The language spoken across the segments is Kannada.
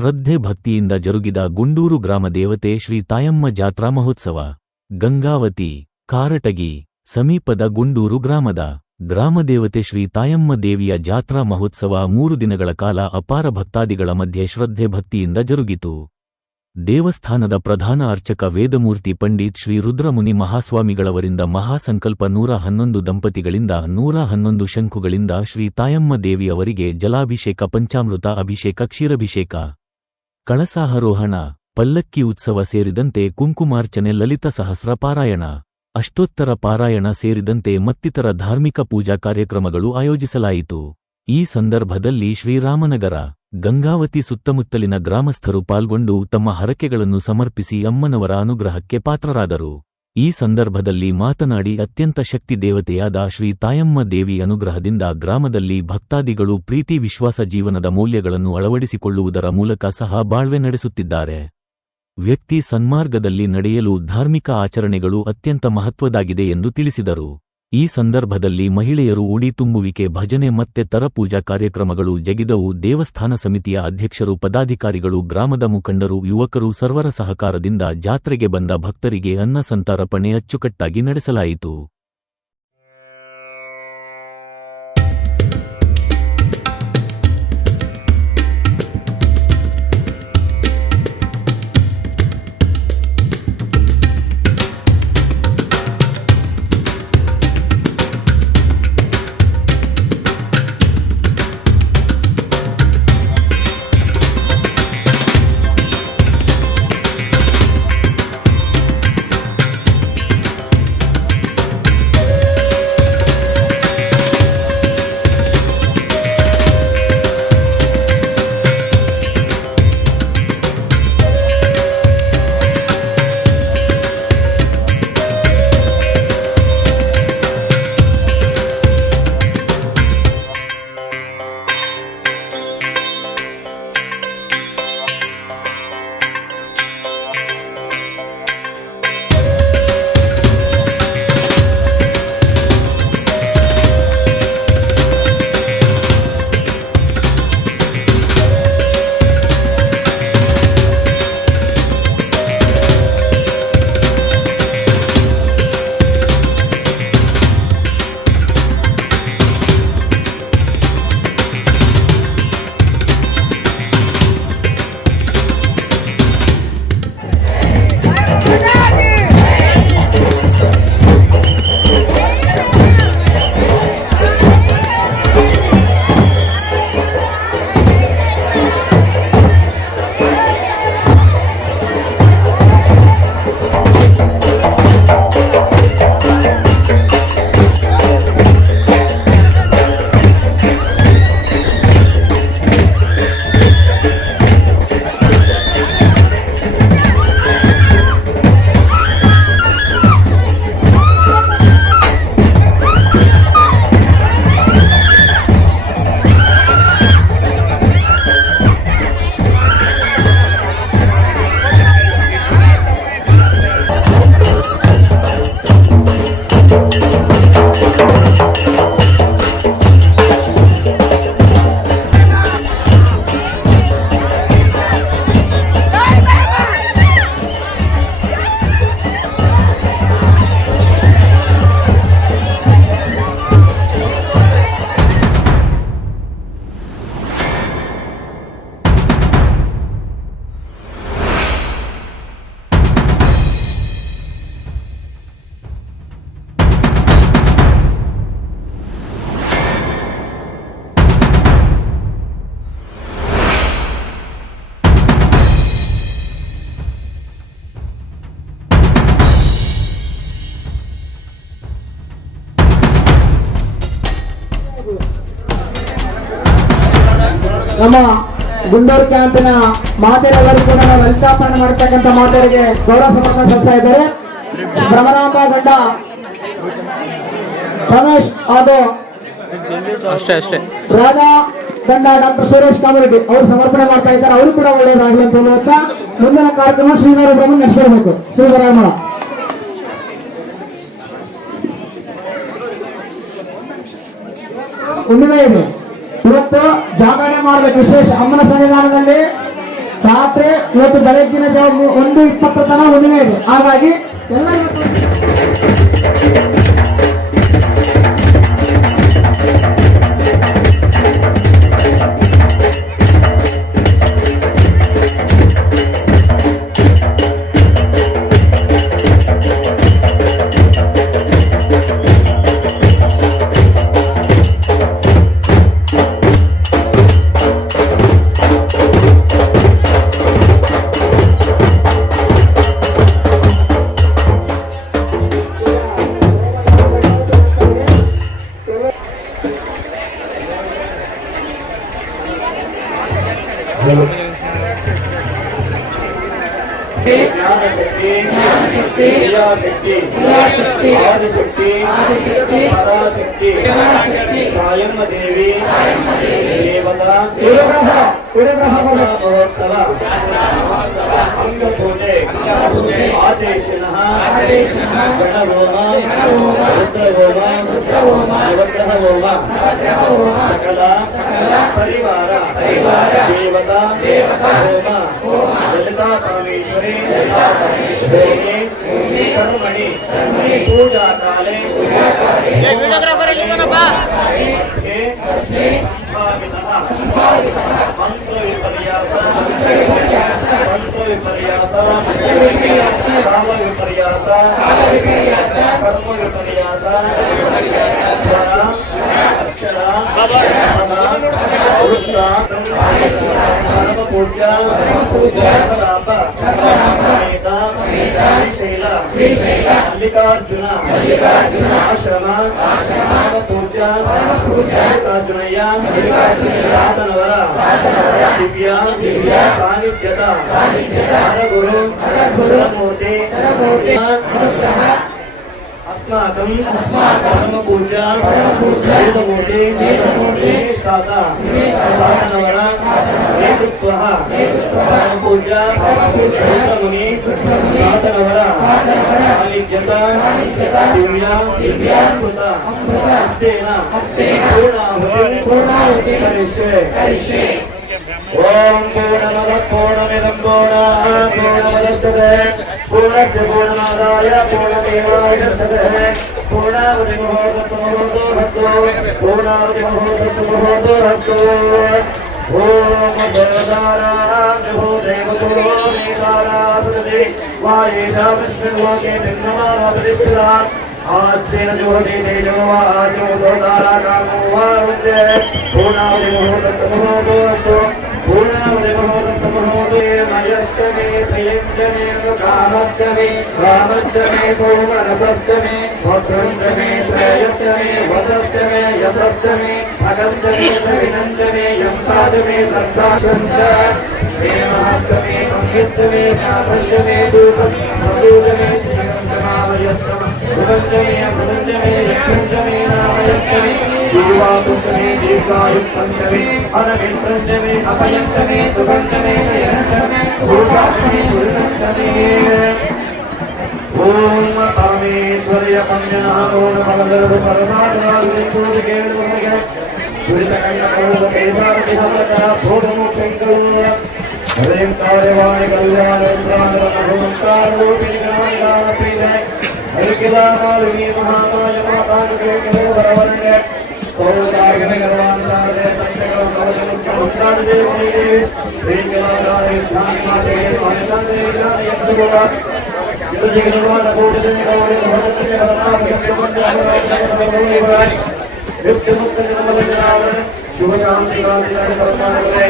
ಶ್ರದ್ಧೆ ಭಕ್ತಿಯಿಂದ ಜರುಗಿದ ಗುಂಡೂರು ಗ್ರಾಮ ದೇವತೆ ಶ್ರೀ ತಾಯಮ್ಮ ಜಾತ್ರಾ ಮಹೋತ್ಸವ. ಗಂಗಾವತಿ, ಕಾರಟಗಿ ಸಮೀಪದ ಗುಂಡೂರು ಗ್ರಾಮದ ಗ್ರಾಮದೇವತೆ ಶ್ರೀ ತಾಯಮ್ಮ ದೇವಿಯ ಜಾತ್ರಾ ಮಹೋತ್ಸವ 3 ದಿನಗಳ ಕಾಲ ಅಪಾರ ಭಕ್ತಾದಿಗಳ ಮಧ್ಯೆ ಶ್ರದ್ಧೆ ಭಕ್ತಿಯಿಂದ ಜರುಗಿತು. ದೇವಸ್ಥಾನದ ಪ್ರಧಾನ ಅರ್ಚಕ ವೇದಮೂರ್ತಿ ಪಂಡಿತ್ ಶ್ರೀ ರುದ್ರಮುನಿ ಮಹಾಸ್ವಾಮಿಗಳವರಿಂದ ಮಹಾಸಂಕಲ್ಪ 111 ದಂಪತಿಗಳಿಂದ 111 ಶಂಖುಗಳಿಂದ ಶ್ರೀ ತಾಯಮ್ಮ ದೇವಿಯವರಿಗೆ ಜಲಾಭಿಷೇಕ, ಪಂಚಾಮೃತ ಅಭಿಷೇಕ, ಕ್ಷೀರಾಭಿಷೇಕ, ಕಳಸಾರೋಹಣ, ಪಲ್ಲಕ್ಕಿ ಉತ್ಸವ ಸೇರಿದಂತೆ ಕುಂಕುಮಾರ್ಚನೆ, ಲಲಿತ ಸಹಸ್ರ ಪಾರಾಯಣ, ಅಷ್ಟೋತ್ತರ ಪಾರಾಯಣ ಸೇರಿದಂತೆ ಮತ್ತಿತರ ಧಾರ್ಮಿಕ ಪೂಜಾ ಕಾರ್ಯಕ್ರಮಗಳು ಆಯೋಜಿಸಲಾಯಿತು. ಈ ಸಂದರ್ಭದಲ್ಲಿ ಶ್ರೀರಾಮನಗರ, ಗಂಗಾವತಿ ಸುತ್ತಮುತ್ತಲಿನ ಗ್ರಾಮಸ್ಥರು ಪಾಲ್ಗೊಂಡು ತಮ್ಮ ಹರಕೆಗಳನ್ನು ಸಮರ್ಪಿಸಿ ಅಮ್ಮನವರ ಅನುಗ್ರಹಕ್ಕೆ ಪಾತ್ರರಾದರು. ಈ ಸಂದರ್ಭದಲ್ಲಿ ಮಾತನಾಡಿ, ಅತ್ಯಂತ ಶಕ್ತಿ ದೇವತೆಯಾದ ಶ್ರೀ ತಾಯಮ್ಮ ದೇವಿ ಅನುಗ್ರಹದಿಂದ ಗ್ರಾಮದಲ್ಲಿ ಭಕ್ತಾದಿಗಳು ಪ್ರೀತಿ, ವಿಶ್ವಾಸ, ಜೀವನದ ಮೌಲ್ಯಗಳನ್ನು ಅಳವಡಿಸಿಕೊಳ್ಳುವುದರ ಮೂಲಕ ಸಹ ಬಾಳ್ವೆ ನಡೆಸುತ್ತಿದ್ದಾರೆ. ವ್ಯಕ್ತಿ ಸನ್ಮಾರ್ಗದಲ್ಲಿ ನಡೆಯಲು ಧಾರ್ಮಿಕ ಆಚರಣೆಗಳು ಅತ್ಯಂತ ಮಹತ್ವದಾಗಿದೆ ಎಂದು ತಿಳಿಸಿದರು. ಈ ಸಂದರ್ಭದಲ್ಲಿ ಮಹಿಳೆಯರು ಉಡಿ ತುಂಬುವಿಕೆ, ಭಜನೆ ಮತ್ತೆ ತರ ಪೂಜಾ ಕಾರ್ಯಕ್ರಮಗಳು ಜಗಿದವು. ದೇವಸ್ಥಾನ ಸಮಿತಿಯ ಅಧ್ಯಕ್ಷರು, ಪದಾಧಿಕಾರಿಗಳು, ಗ್ರಾಮದ ಮುಖಂಡರು, ಯುವಕರು ಸರ್ವರ ಸಹಕಾರದಿಂದ ಜಾತ್ರೆಗೆ ಬಂದ ಭಕ್ತರಿಗೆ ಅನ್ನ ಸಂತರ್ಪಣೆ ಅಚ್ಚುಕಟ್ಟಾಗಿ ನಡೆಸಲಾಯಿತು. ನಮ್ಮ ಗುಂಡೂರು ಕ್ಯಾಂಪಿನ ಮಾತೆಯವರು ಕೂಡ ಲಲಿತಾರ್ಪಣೆ ಮಾಡತಕ್ಕಂಥ ಮಾತೆಯರಿಗೆ ಗೌರವ ಸಮರ್ಪಣೆ ಸಲ್ಲಿಸ್ತಾ ಇದ್ದಾರೆ. ಭ್ರಮರಾಂಬ ಗಂಡ ರಮೇಶ್ ಹಾಗೂ ರಾಧಾ ಗಂಡ ಡಾಕ್ಟರ್ ಸುರೇಶ್ ಕಾಮರೆಡ್ಡಿ ಅವರು ಸಮರ್ಪಣೆ ಮಾಡ್ತಾ ಇದ್ದಾರೆ. ಅವರು ಕೂಡ ಒಳ್ಳೆಯದಾಗಲಿ ಅಂತ ಹೇಳುತ್ತಾ ಮುಂದಿನ ಕಾರ್ಯಕ್ರಮ ಶ್ರೀಧರ ಬ್ರಹ್ಮ ನೆಕ್ಸ್ಟ್ ಬರಬೇಕು. ಶ್ರೀಧರಾಮಳ ಹುಣ್ಣಿಮೆ ಇದೆ, ಇವತ್ತು ಜಾಗರಣೆ ಮಾಡಬೇಕು. ವಿಶೇಷ ಅಮ್ಮನ ಸನ್ನಿಧಾನದಲ್ಲಿ ರಾತ್ರಿ ಇವತ್ತು ಬೆಳಗ್ಗಿನ ಜಾವ 1:20 ತನಕ ಹುಣ್ಣಿಮೆ ಇದೆ. ಹಾಗಾಗಿ ಎಲ್ಲರಿಗೂ ಜ್ಞಾನಶಕ್ತಿ ಕ್ರಿಯಾಶಕ್ತಿ ಆದಿಶಕ್ತಿ ಪರಾಶಕ್ತಿ ತಾಯಮ್ಮ ದೇವಿ ದೇವತಾ ಮಹೋತ್ಸವ ಅಂಗ ಪೂಜೆ ಆಚೇಷಣಃ ಗಣಹೋಮ ರುದ್ರಹೋಮ ನವಗ್ರಹ ಹೋಮ ಸಕಲ ಪರಿವಾರ ದೇವತಾ ಹೋಮ ಲಲಿತಾ ಪರಮೇಶ್ವರಿ ಭೂಮಿ ಕರ್ಮಣಿ पूजा काले मंत्र विपर्यास काल विपर्यास कर्म विपर्यास स्वर अक्षर कर्म पूजा श्रीशैल मल्लिकार्जुन आश्रम पूजा मल्लिकार्जुनय्य रातनवर दिव्य सानिध्यता हरगुरु मूर्ति अस्माकं परम पूजा वेदमूर्ति निष्ठाता रातनवर नेतृत्वः परम पूजा रुद्रमुनि रातनवर सानिध्यता दिव्यामृत हस्तेन पूर्णाहुति करिष्ये ओम पूर्णमद पूर्णमिदं पूर्णमुदच्यते पूर्णस्य पूर्णमादाय पूर्णमेवावशिष्यते पूर्णावधि मुहूर्तस्तु पूर्णावधि ओम देवतारां देवसुरो मेघारासुते वायेषा विष्णुलोके निम्नमानप्रतिष्ठिता आज्येन जुहति तेजो वा आजो सोदारा कामो वा वृद्धे पूर्णावधि मुहूर्तस्तु पूर्णावधि मुहूर्तस्तु मयश्चमे प्रियञ्चमे कामश्चमे रामश्चमे सोमरसश्चमे भद्रञ्चमे श्रेयश्चमे वसश्चमे यशश्चमे भगश्चमे प्रविनञ्चमे यन्ताजमे दत्ताश्वञ्च प्रेमश्चमे संयश्चमे ज्ञातञ्चमे सूजमे श्रीगञ्चमावयश्चम सुगञ्चमे यक्षञ्चमे नामयश्चमे जीवापुष्टमे दीर्घायुक्तञ्चमे अनविन्द्रञ्चमे अपयञ्चमे सुगञ्चमे शयनञ्चमे सुरसाञ्चमे सुरञ्चमे ओम परमेश्वर्य पंजनः ओम भगवद् परमात्मा हृदयं कार्यवाणि कल्याणरूपिणी हरिकिलाकालिनी महाकाय मातांगे वरवरणे सौदार्गणे गर्वांसारे संतकं कवचमुक्तांगे श्रीकिलाकारि ध्यानमाते मानसंदेशाय यत्तुवा युजिगणवान कोटिजन कवरे भगवते परमात्मा नित्यमुक्तजनमलजनावरण शुभ शांति कांति परमात्मा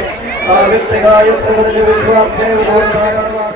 सावित्रिकाय प्रवृत्ति विश्वाभ्ये विभूषणाय नमः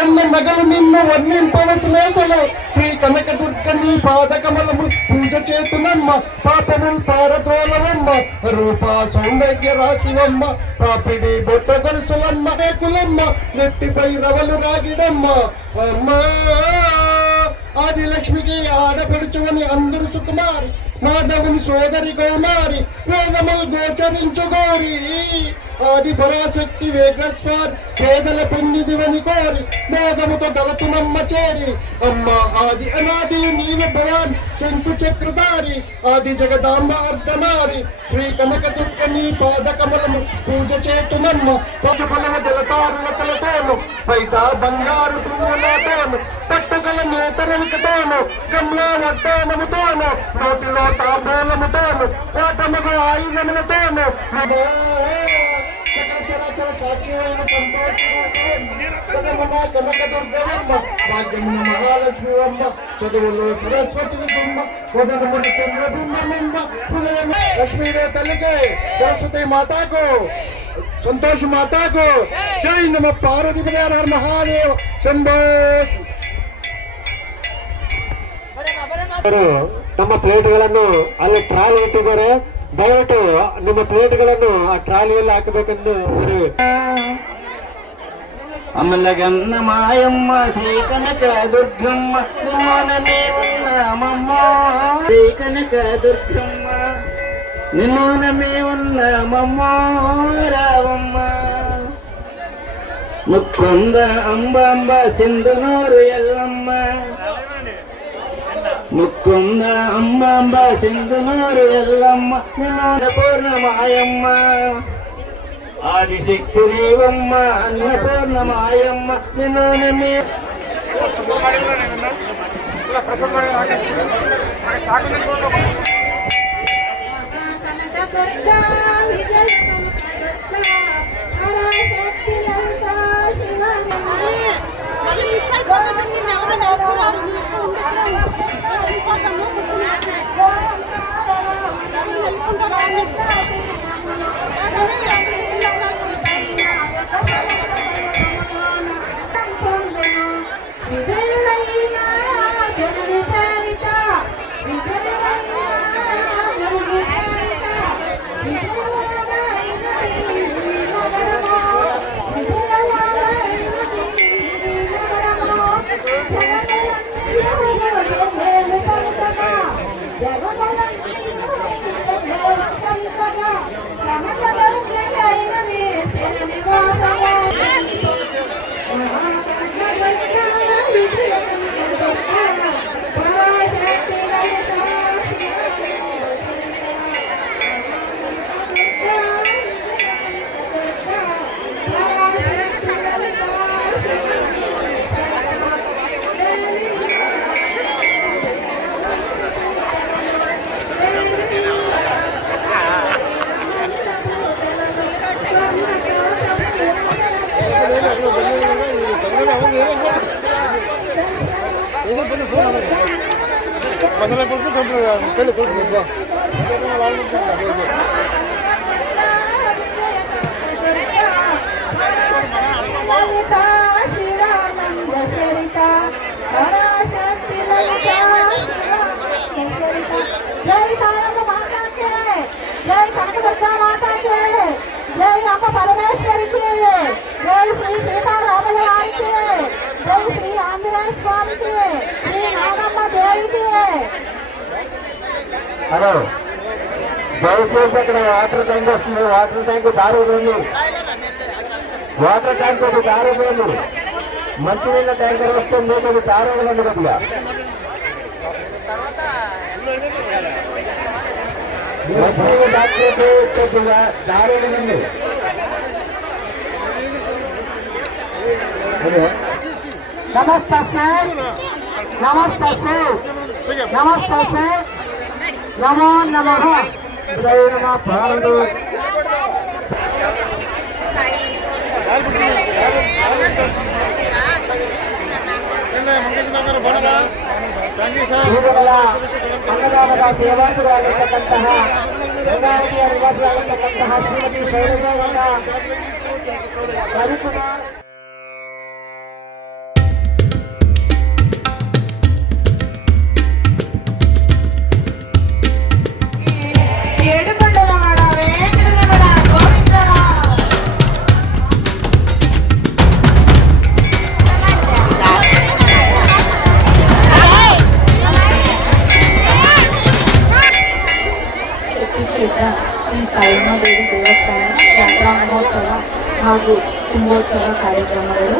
ఎన్న నగలు నిన్న వర్ణింపవ శ్లేషలు శ్రీ కనకదుర్గని పాదకమలము పూజ చేతునమ్మ పాపముల్ పారద్రోలవమ్మ రూపా సౌందర్య రాశివమ్మ పాపిడి బొట్ట గొలుసులమ్మ రేకులమ్మ నెట్టిపై రవలు రాగిడమ్మ అమ్మా ఆదిలక్ష్మికి ఆడపడుచువని అందరు సుకుమారి మాధవుని సోదరి గౌమారి వేదములు గోచరించు గౌరి ఆది పరాశక్తి వేగస్వార్ పేదల పెన్నిదివని కోరి మోదముతో గలతునమ్మ చేరి అమ్మ ఆది అనాది నీవే భవాన్ శంకు చక్రధారి ఆది జగదాంబ అర్ధనారి శ్రీ కనకదుర్గని పాదకమలము పూజ చేతునమ్మ పశుఫలమ జలతారులతలతోను పైత బంగారు పువ్వులతోను పట్టుగల నేతరవికతోను గమ్లా వడ్డానముతోను నోటిలో తాంబూలముతోను ఓటముగా ఆయుధములతోను చరాచర సాక్షివైన కనకదుర్గమ్మ భాగ్యమున మహాలక్ష్మివమ్మ చదువులో సరస్వతి బొమ్మ ఉదరమున చంద్రబింబమ్మ హృదయం లక్ష్మీదే తల్లికే సరస్వతి మాతాకు సంతోష మాతాకు జై నమ పార్వతి హర మహాదేవ శంభో. ತಮ್ಮ ಪ್ಲೇಟ್ಗಳನ್ನು ಅಲ್ಲಿ ಟ್ರಾಲಿ ಇಟ್ಟಿದ್ದಾರೆ. ದಯವಿಟ್ಟು ನಿಮ್ಮ ಪ್ಲೇಟ್ಗಳನ್ನು ಆ ಟ್ರಾಲಿಯಲ್ಲಿ ಹಾಕಬೇಕೆಂದು ಮನವಿ. అమ్మలగన్న మాయమ్మ శ్రీ కనక దుర్గమ్మ నిన్నోననే ఉన్నామమ్మ శ్రీ కనక దుర్గమ్మ నిన్నోనమే ఉన్నామమ్మ రావమ్మ ముక్కుంద అంబాంబ సింధునూరు ఎల్లమ్మ ముక్కుంద అంబాంబ సింధునూరు ఎల్లమ్మ నిన్నోన పూర్ణమాయమ్మ ఆదిశక్తి దేవమ్మ అన్నపూర్ణమాయమ్మ నిన్నోనమే జగ जय सारंग माता के, जय कनकदुर्गा माता के, जय अम्बा परमेश्वरी के, जय श्री सीताराम भगवान के, जय श्री आंजनेय स्वामी के, श्री नागम्मा देवी के। హలో దయచేసి అక్కడ వాటర్ ట్యాంక్ వస్తుంది, వాటర్ ట్యాంక్ దారి ఉంది, వాటర్ ట్యాంక్ ఒక దారి ఉంది, మంచినీళ్ళ ట్యాంకర్ వస్తే మీకు అది దారి ఉంది కొద్దిగా. మంచినీళ్ళ ట్యాంక్ కొద్దిగా దారి ఉంది. नमस्ते सर, नमस्ते सर, नमस्ते सर, नमो नमः, जय नमः भारत। ಇವುಗಳ ಅನ್ನದಾನದ ಸೇವಾರ್ಥಿಗಳಾಗಿರ್ತಕ್ಕಂತಹ ಗಂಗಾವತಿಯ ನಿವಾಸಿಯಾಗಿರ್ತಕ್ಕಂತಹ ಶ್ರೀಮತಿ ಶೈಲಜಾವರ ರವಿಕುಮಾರ್ ಕ್ಷೇತ್ರ ಶ್ರೀ ತಾಯಮ್ಮದೇವಿ ದೇವಸ್ಥಾನ ಜಾತ್ರಾ ಮಹೋತ್ಸವ ಹಾಗೂ ಕುಂಭೋತ್ಸವ ಕಾರ್ಯಕ್ರಮಗಳು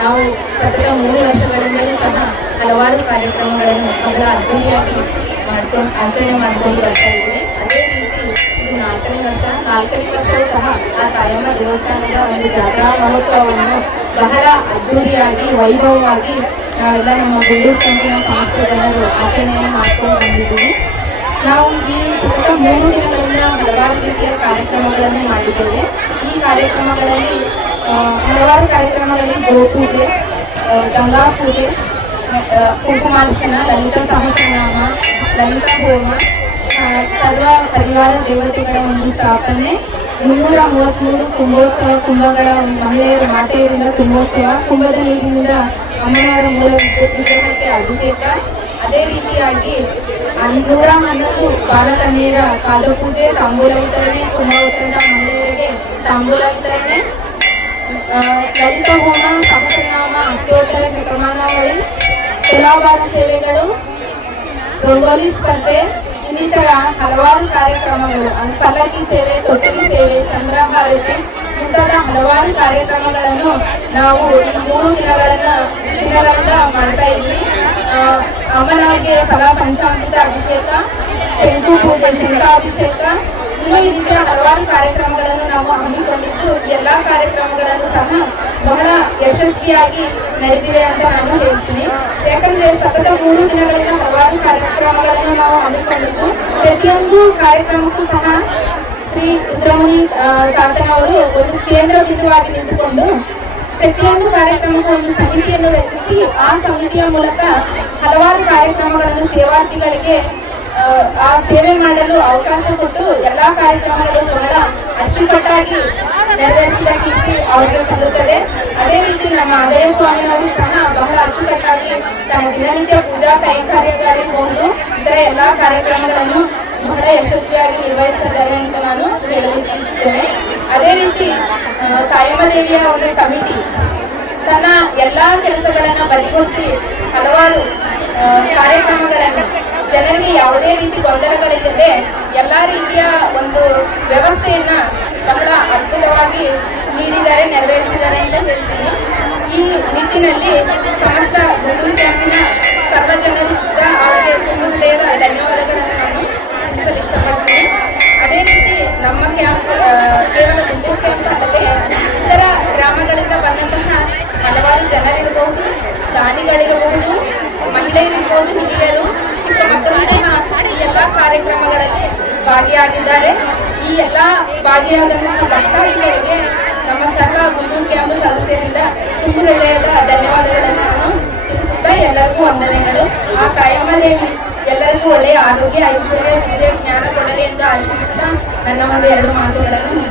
ನಾವು ಸತತ 3 ವರ್ಷಗಳಿಂದಲೂ ಸಹ ಹಲವಾರು ಕಾರ್ಯಕ್ರಮಗಳನ್ನು ಬಹಳ ಅದ್ದೂರಿಯಾಗಿ ಆಚರಣೆ ಮಾಡಿಕೊಂಡು ಬರ್ತಾ ಇದ್ವಿ. ಅದೇ ರೀತಿ ಇದು 4ನೇ ವರ್ಷವೂ ಸಹ ಆ ತಾಯಮ್ಮ ದೇವಸ್ಥಾನದ ಒಂದು ಜಾತ್ರಾ ಮಹೋತ್ಸವವನ್ನು ಬಹಳ ಅದ್ದೂರಿಯಾಗಿ ವೈಭವವಾಗಿ ನಾವೆಲ್ಲ ನಮ್ಮ ಗುಂಡೂರು ಕಂಪನಿಯ ಸಂಸ್ಥೆ ಜನರು ಆಚರಣೆಯನ್ನು ಮಾಡ್ಕೊಂಡು ಬಂದಿದ್ದೀವಿ. ನಾವು ಈ ಸತತ 3 ದಿನಗಳಿಂದ ಹಲವಾರು ರೀತಿಯ ಕಾರ್ಯಕ್ರಮಗಳನ್ನು ಮಾಡಿದ್ದೇವೆ. ಈ ಕಾರ್ಯಕ್ರಮಗಳಲ್ಲಿ ಹಲವಾರು ಕಾರ್ಯಕ್ರಮಗಳಲ್ಲಿ ಗೋಪೂಜೆ, ಗಂಗಾ ಪೂಜೆ, ಕುಂಕುಮಾರ್ಚನ, ಲಲಿತಾ ಸಹಸ್ರನಾಮ, ಲಲಿತಾ ಹೋಮ, ಸರ್ವ ಪರಿವಾರ ದೇವತೆಗಳ ಒಂದು ಸ್ಥಾಪನೆ, 333 ಕುಂಭೋತ್ಸವ, ಕುಂಭಗಳ ಮಹಿಳೆಯರ ಮಾತೆಯರಿಂದ ಕುಂಭೋತ್ಸವ, ಕುಂಭದ ನೀರಿನಿಂದ ಅಮ್ಮನವರ ಮೂಲ ವಿಗ್ರಹಕ್ಕೆ ಅಭಿಷೇಕ, ಅದೇ ರೀತಿಯಾಗಿ 111 ಬಾಲಕನ್ಯರ ಪಾದಪೂಜೆ, ತಾಂಬೂಲ ವಿತರಣೆ, ಕುಂಭೋತ್ಸವದ ಮಹಿಳೆಯರಿಗೆ ತಾಂಬೂಲ ವಿತರಣೆ, ಲಲಿತಾ ಹೋಮ, ಸಹಸ್ರನಾಮ, ಅಷ್ಟೋತ್ತರ ಶತಮಾನಾವಳಿ, ತುಲಾಭಾರ ಸೇವೆಗಳು, ರಂಗೋಲಿ ಸ್ಪರ್ಧೆ, ಇನ್ನಿತರ ಹಲವಾರು ಕಾರ್ಯಕ್ರಮಗಳು, ಪಲ್ಲಕ್ಕಿ ಸೇವೆ, ತೊಟ್ಟಿಲಿ ಸೇವೆ, ಸಂಗ್ರಹಾರತಿ ಮುಂತಾದ ಹಲವಾರು ಕಾರ್ಯಕ್ರಮಗಳನ್ನು ನಾವು ಈ 3 ದಿನಗಳಿಂದ ಮಾಡ್ತಾ ಇದ್ವಿ. ಅಮ್ಮನವರಿಗೆ ಫಲ ಪಂಚಾಮೃತ ಅಭಿಷೇಕ, ಶಂಕು ಪೂಜೆ, ಶಂಕಾಭಿಷೇಕ, ಇನ್ನೂ ಈ ರೀತಿಯ ಹಲವಾರು ಕಾರ್ಯಕ್ರಮಗಳನ್ನು ನಾವು ಹಮ್ಮಿಕೊಂಡಿದ್ದು ಎಲ್ಲಾ ಕಾರ್ಯಕ್ರಮಗಳನ್ನು ಸಹ ಬಹಳ ಯಶಸ್ವಿಯಾಗಿ ನಡೆದಿವೆ ಅಂತ ನಾನು ಹೇಳ್ತೀನಿ. ಯಾಕಂದ್ರೆ ಸತತ 3 ದಿನಗಳಿಂದ ಹಲವಾರು ಕಾರ್ಯಕ್ರಮಗಳನ್ನು ನಾವು ಹಮ್ಮಿಕೊಂಡಿದ್ದು ಪ್ರತಿಯೊಂದು ಕಾರ್ಯಕ್ರಮಕ್ಕೂ ಸಹ ಶ್ರೀ ರುದ್ರಮುನಿ ತಾತನವರು ಒಂದು ಕೇಂದ್ರ ಬಿಂದುವಾಗಿ ನಿಂತುಕೊಂಡು ಪ್ರತಿಯೊಂದು ಕಾರ್ಯಕ್ರಮಕ್ಕೂ ಒಂದು ಸಮಿತಿಯನ್ನು ರಚಿಸಿ ಆ ಸಮಿತಿಯ ಮೂಲಕ ಹಲವಾರು ಕಾರ್ಯಕ್ರಮಗಳನ್ನು ಸೇವಾರ್ಥಿಗಳಿಗೆ ಆ ಸೇವೆ ಮಾಡಲು ಅವಕಾಶ ಕೊಟ್ಟು ಎಲ್ಲಾ ಕಾರ್ಯಕ್ರಮಗಳು ಬಹಳ ಅಚ್ಚುಕಟ್ಟಾಗಿ ನೆರವೇರಿಸಿದ ಕೀರ್ತಿ ಅವರಿಗೆ ಸಲ್ಲುತ್ತದೆ. ಅದೇ ರೀತಿ ನಮ್ಮ ಆಂಜನೇಯ ಸ್ವಾಮಿಯವರು ಸಹ ಬಹಳ ಅಚ್ಚುಕಟ್ಟಾಗಿ ತಮ್ಮ ದಿನನಿತ್ಯ ಪೂಜಾ ಕೈಂಕರ್ಯಗಳಿರ್ಬೋದು ಇತರ ಎಲ್ಲಾ ಕಾರ್ಯಕ್ರಮಗಳನ್ನು ಬಹಳ ಯಶಸ್ವಿಯಾಗಿ ನಿರ್ವಹಿಸಿದ್ದಾರೆ ಅಂತ ನಾನು ಹೇಳಲು ಇಚ್ಛಿಸುತ್ತೇನೆ. ಅದೇ ರೀತಿ ತಾಯಮ್ಮ ದೇವಿಯ ಒಂದು ಕಮಿಟಿ ತನ್ನ ಎಲ್ಲಾ ಕೆಲಸಗಳನ್ನ ಬದಿಗೊತ್ತಿ ಹಲವಾರು ಕಾರ್ಯಕ್ರಮಗಳನ್ನು ಜನರಿಗೆ ಯಾವುದೇ ರೀತಿ ಗೊಂದಲಗಳಿಲ್ಲದೆ ಎಲ್ಲಾ ರೀತಿಯ ಒಂದು ವ್ಯವಸ್ಥೆಯನ್ನ ಬಹಳ ಅದ್ಭುತವಾಗಿ ನೀಡಿದ್ದಾರೆ, ನೆರವೇರಿಸಿದ್ದಾರೆ ಅಂತ ಹೇಳ್ತೀನಿ. ಈ ನಿಟ್ಟಿನಲ್ಲಿ ಸಮಸ್ತ ಗುಂಡೂರು ಕ್ಯಾಂಪಿನ ಸರ್ವ ಜನರಿಂದ ಅವರಿಗೆ ತುಂಬ ಹೃದಯದ ಧನ್ಯವಾದಗಳನ್ನು ನಾನು ತಿಳಿಸಲು ಇಷ್ಟಪಡ್ತೀನಿ. ಅದೇ ರೀತಿ ನಮ್ಮ ಕ್ಯಾಂಪ್ ಕೇವಲ ಗುಂಡೂರು ಕ್ಯಾಂಪ್ ಅಲ್ಲದೆ ಇತರ ಗ್ರಾಮಗಳಿಂದ ಬಂದಂತಹ ಹಲವಾರು ಜನರಿರಬಹುದು, ದಾನಿಗಳಿರಬಹುದು, ಮಹಿಳೆಯರಿರ್ಬೋದು, ಹಿರಿಯರು, ಚಿಕ್ಕ ಮಕ್ಕಳು ಸಹ ಈ ಎಲ್ಲಾ ಕಾರ್ಯಕ್ರಮಗಳಲ್ಲಿ ಭಾಗಿಯಾಗಿದ್ದಾರೆ. ಈ ಎಲ್ಲಾ ಭಾಗಿಯಾದಂತಹ ಭಕ್ತಾದಿಗಳಿಗೆ ನಮ್ಮ ಸರ್ವ ಗುಂಡೂರು ಕ್ಯಾಂಪ್ ಸದಸ್ಯರಿಂದ ತುಂಬ ಹೃದಯದ ಧನ್ಯವಾದಗಳನ್ನು ನಾನು ತಿಳಿಸುತ್ತಾ ಎಲ್ಲರಿಗೂ ವಂದನೆಗಳು. ಆ ತಾಯಮ್ಮ ದೇವಿ ಎಲ್ಲರಿಗೂ ಒಳ್ಳೆಯ ಆರೋಗ್ಯ, ಐಶ್ವರ್ಯ, ವಿದ್ಯೆ, ಜ್ಞಾನ ಕೊಡಲಿ ಎಂದು ಆಶಿಸುತ್ತಾ ನನ್ನ ಒಂದು 2 ಮಾತುಗಳನ್ನು